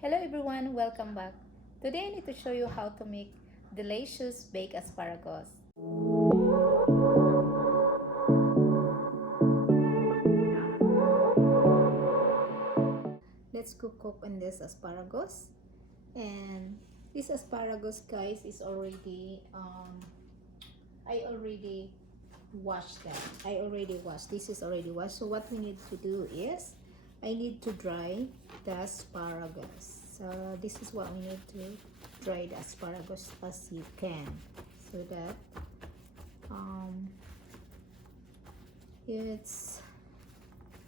Hello everyone, welcome back. Today I need to show you how to make delicious baked asparagus. Let's cook on this asparagus. And this asparagus, guys, is already I already washed them. I already washed. This is already washed. So what we need to do is I need to dry the asparagus. So this is what we need to dry the asparagus as you can, so that it's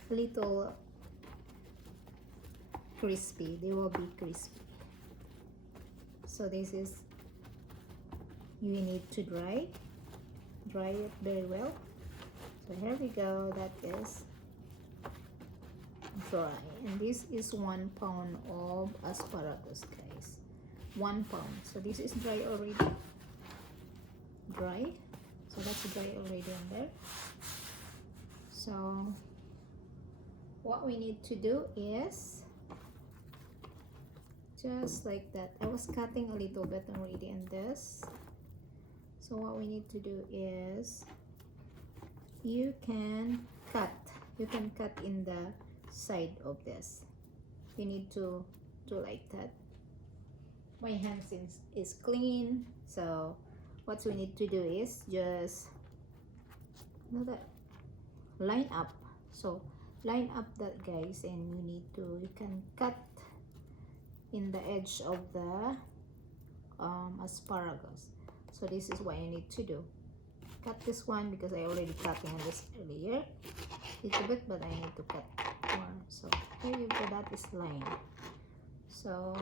a little crispy. They will be crispy. So this is, you need to dry it very well. So here we go, that is dry. And this is 1 pound of asparagus, guys. 1 pound. So this is dry already. Dry. So that's dry already in there. So what we need to do is just like that. I was cutting a little bit already in this. So what we need to do is you can cut in the side of this. You need to do like that. My hands is clean, so what we need to do is just line up. So line up that, guys, and you can cut in the edge of the asparagus. So this is what you need to do. Cut this one because I already cutting this earlier a little bit, but I need to cut more. So here you go, that is line. So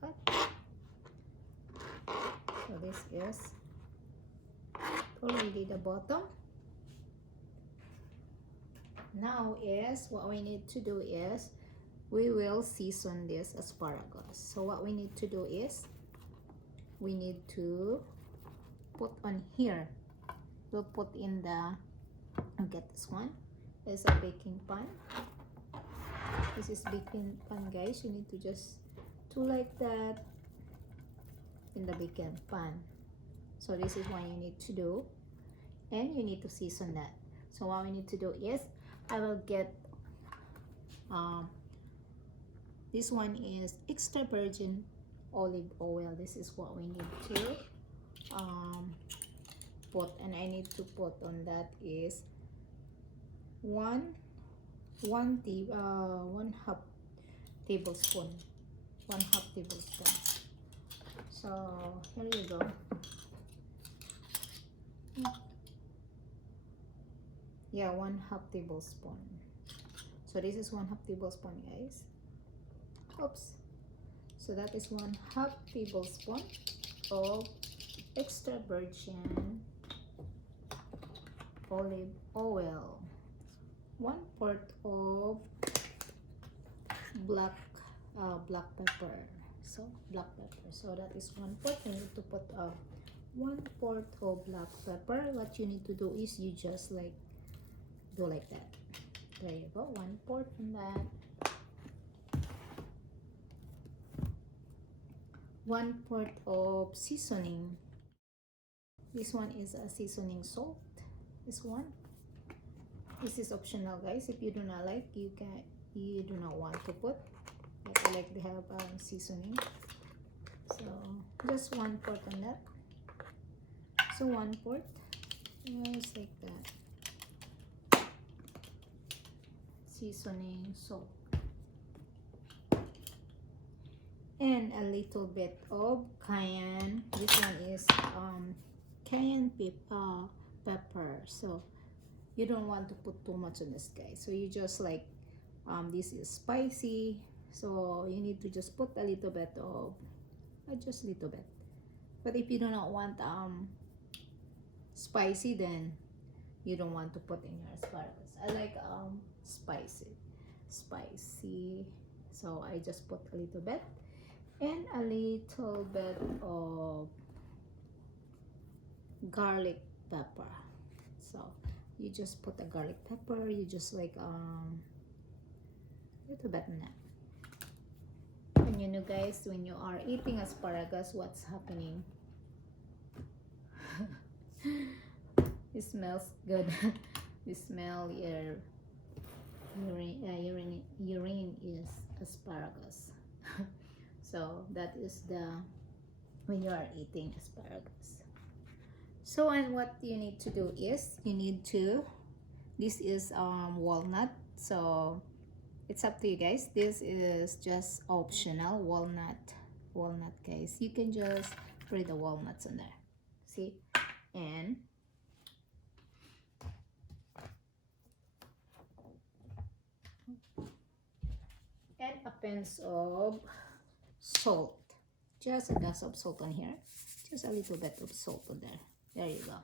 cut. So this is already the bottom. Now is what we need to do is we will season this asparagus. So what we need to do is we need to put on here. We'll put in the, I'll get this one. It's a baking pan. This is baking pan, guys. You need to just do like that in the baking pan. So this is what you need to do, and you need to season that. So what we need to do is I will get this one is extra virgin olive oil. This is what we need to put, and I need to put on that is one half tablespoon. So here you go. Yeah, 1/2 tablespoon. So this is 1/2 tablespoon, guys. Oops. So that is 1/2 tablespoon of extra virgin olive oil. 1/4 of black pepper. So black pepper. So that is 1/4. You need to put 1/4 of black pepper. What you need to do is you just like do like that. There you go. 1/4 on that. 1/4 of seasoning. This one is a seasoning salt. This one. This is optional, guys. If you do not like, you do not want to put. But I like to have seasoning. So just 1/4 on that. So 1/4, just like that. Seasoning salt. And a little bit of cayenne. This one is cayenne pepper. So you don't want to put too much on this, guys. So you just like this is spicy, so you need to just put a little bit of just a little bit. But if you do not want spicy, then you don't want to put in your asparagus. I like spicy, so I just put a little bit, and a little bit of garlic pepper. So you just put a garlic pepper. You just like a little bit in that. know guys, when you are eating asparagus, what's happening? It smells good. You smell your urine is asparagus. So that is the when you are eating asparagus. So, and what you need to do is you need to, this is walnut, so it's up to you guys. This is just optional. Walnut guys, you can just put the walnuts in there, see. And add a pinch of salt, just a dash of salt on here, just a little bit of salt on there. There you go.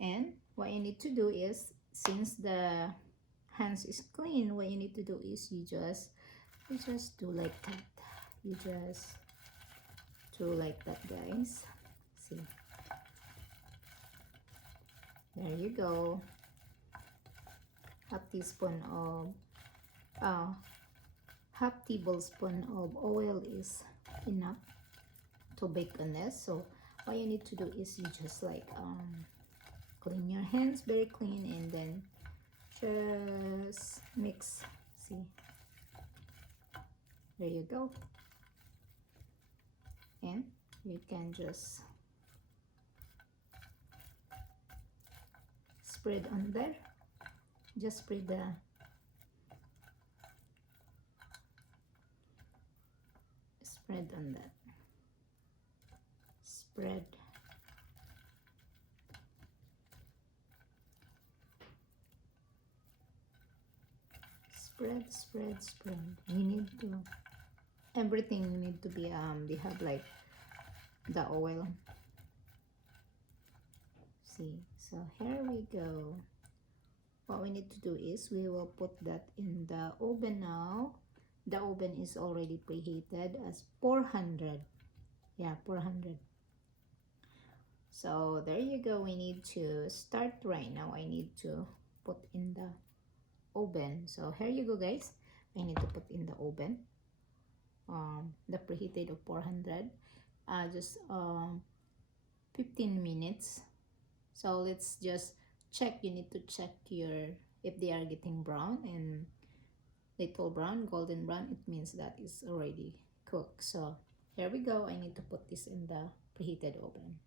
And what you need to do is, since the hands is clean, what you need to do is you just do like that. You just do like that, guys. See, there you go. Half tablespoon of oil is enough to bake on this. So what you need to do is you just like clean your hands very clean, and then just mix. See, there you go. And you can just spread on there. Just spread the on that. Spread. Spread. You need to, everything you need to be they have like the oil. See, so here we go. What we need to do is we will put that in the oven now. The oven is already preheated as 400. Yeah, 400. So there you go. We need to start right now. I need to put in the oven. So here you go, guys. I need to put in the oven the preheated of 400, just 15 minutes. So let's just check. You need to check your, if they are getting brown and little brown, golden brown, it means that it's already cooked. So here we go. I need to put this in the preheated oven.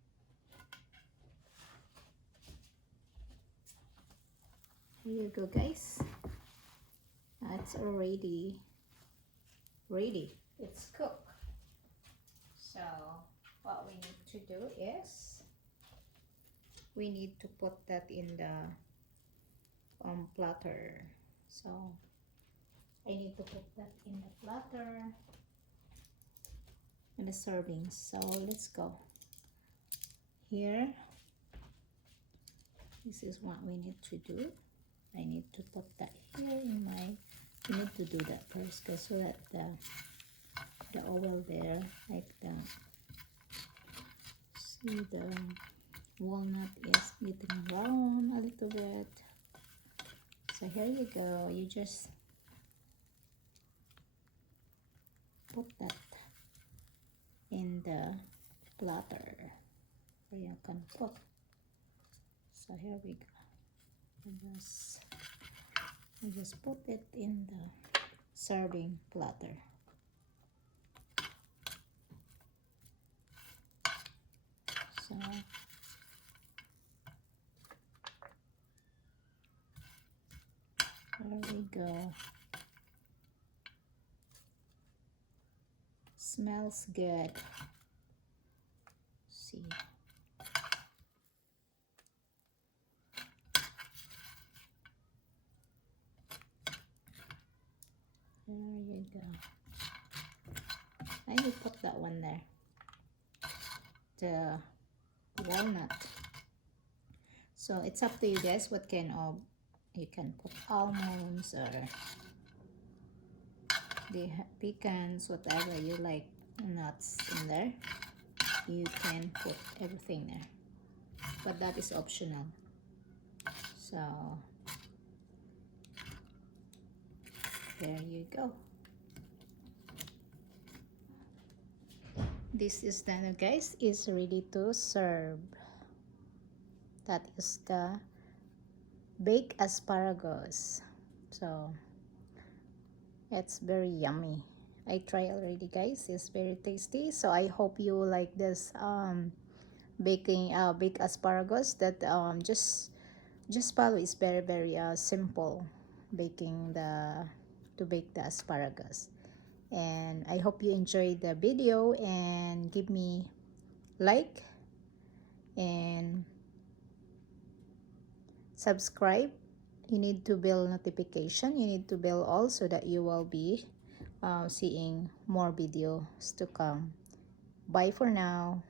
Here you go, guys. That's already ready. It's cooked. So what we need to do is we need to put that in the platter. So I need to put that in the platter and the servings. So let's go. Here, this is what we need to do. I need to put that here in my, you need to do that first, guys, so that the oil there, like that. See, the walnut is getting brown a little bit. So here you go. You just put that in the platter where you can put. So here we go. I just put it in the serving platter. So there we go. Smells good. See. There you go. I will put that one there. The walnut. So it's up to you guys what kind of, you can put almonds or the pecans, whatever you like, nuts in there. You can put everything there, but that is optional. So There you go. This is done, guys. Is ready to serve. That is the baked asparagus. So it's very yummy. I try already, guys. It's very tasty. So I hope you like this baked asparagus. That just follow. Is very simple baking the to bake the asparagus. And I hope you enjoyed the video and give me like and subscribe. You need to bell notification. You need to bell all so that you will be seeing more videos to come. Bye for now.